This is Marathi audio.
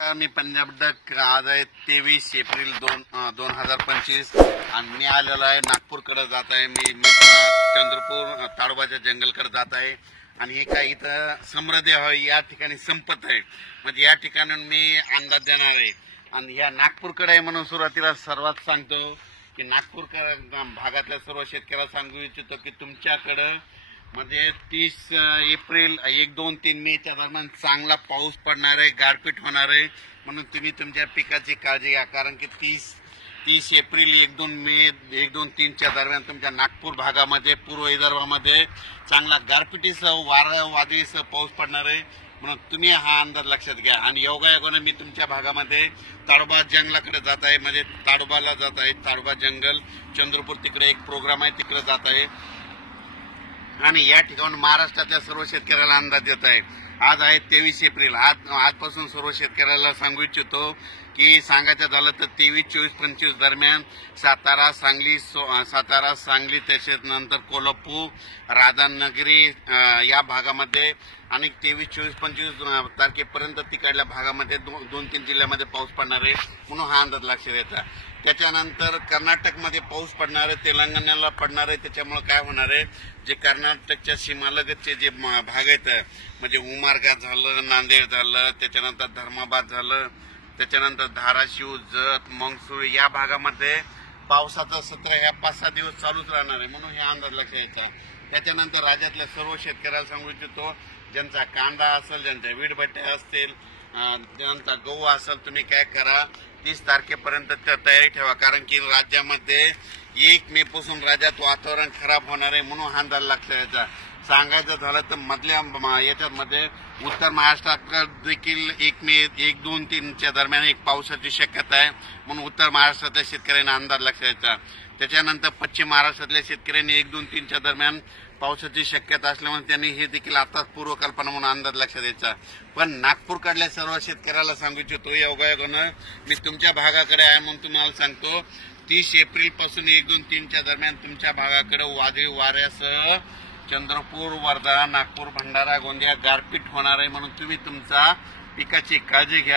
मी पंजाब डक आज आहे 23 एप्रिल 2025 आणि मी आलेलो आहे नागपूरकडे जात आहे। मी चंद्रपूर ताडोबाच्या जंगलकडे जात आहे आणि हे काय इथं समृद्धी आहे या ठिकाणी संपत आहे, म्हणजे या ठिकाणून मी अंदाज देणार आहे। आणि या नागपूरकडे आहे म्हणून सुरुवातीला सर्वात सांगतो की नागपूर भागातल्या सर्व शेतकऱ्याला सांगू इच्छितो की तुमच्याकडे म्हणजे 30 एप्रिल 1, 2, 3 मेच्या दरम्यान चांगला पाऊस पडणार आहे, गारपीट होणार आहे, म्हणून तुम्ही तुमच्या पिकाची काळजी घ्या। कारण की 30 एप्रिल 1, 2 मे 1, 2, 3च्या दरम्यान तुमच्या नागपूर भागामध्ये पूर्व विदर्भामध्ये चांगला गारपिटीसह वादळीसह पाऊस पडणार आहे, म्हणून तुम्ही हा अंदाज लक्षात घ्या। आणि योगायोगाने मी तुमच्या भागामध्ये ताडोबा जंगलाकडे जात आहे, म्हणजे ताडोबाला जात आहे, ताडोबा जंगल चंद्रपूर तिकडे एक प्रोग्राम आहे, तिकडे जात आहे आणि या ठिकाणी महाराष्ट्रातल्या सर्व शेतकऱ्याला अंदाज देत आहे। आज आहे 23 एप्रिल। आजपासून सर्व शेतकऱ्याला सांगू इच्छितो की सांगायचं झालं तर 23, 24, 25 दरम्यान सातारा, सांगली तसेच नंतर कोल्हापूर, राधानगरी या भागामध्ये आणि 23, 24, 25 तारखेपर्यंत तिकडल्या भागामध्ये 2-3 जिल्ह्यामध्ये पाऊस पडणार आहे, म्हणून हा अंदाज लक्षात येतात। त्याच्यानंतर कर्नाटकमध्ये पाऊस पडणार आहे, तेलंगणाला पडणार आहे। त्याच्यामुळे काय होणार आहे, जे कर्नाटकच्या सीमालगतचे जे भाग आहेत म्हणजे उमरगा झालं, नांदेड झालं, त्याच्यानंतर धर्माबाद झालं, त्याच्यानंतर धाराशिव, जत, मंगसुळी या भागामध्ये पावसाचं सत्र ह्या 5-6 दिवस चालूच राहणार आहे, म्हणून हे अंदाज लक्षात यायचा। त्याच्यानंतर राज्यातल्या सर्व शेतकऱ्याला सांगू इच्छितो ज्यांचा कांदा असेल, ज्यांच्या वीटभट्ट्या असतील, ज्यांचा गहू असेल, तुम्ही काय करा 30 तारखेपर्यंत तयारी ठेवा। कारण की राज्यामध्ये 1 मे पासून राज्यात वातावरण खराब होणार आहे, म्हणून हा अंदाज लक्षात यायचा। सांगायचं झालं तर मधल्या याच्यामध्ये उत्तर महाराष्ट्रात देखील 1 मे 1, 2, 3च्या दरम्यान एक पावसाची शक्यता आहे, म्हणून उत्तर महाराष्ट्रातल्या शेतकऱ्यांना अंदाज लक्षात यायचा। त्याच्यानंतर पश्चिम महाराष्ट्रातल्या शेतकऱ्यांनी 1, 2, 3च्या दरम्यान पावसाची शक्यता असल्यामुळे त्यांनी हे देखील आताच पूर्वकल्पना म्हणून अंदाज लक्षात द्यायचा। पण नागपूरकडल्या सर्व शेतकऱ्याला सांगू इच्छितो योगायोगानं मी तुमच्या भागाकडे आहे म्हणून तुम्हाला सांगतो 30 एप्रिल पासून 1, 2, 3च्या दरम्यान तुमच्या भागाकडे वादळी वाऱ्यासह चंद्रपूर, वर्धा, नागपूर, भंडारा, गोंदिया गारपीट होणार आहे, म्हणून तुम्ही तुमच्या पिकाची काळजी घ्या।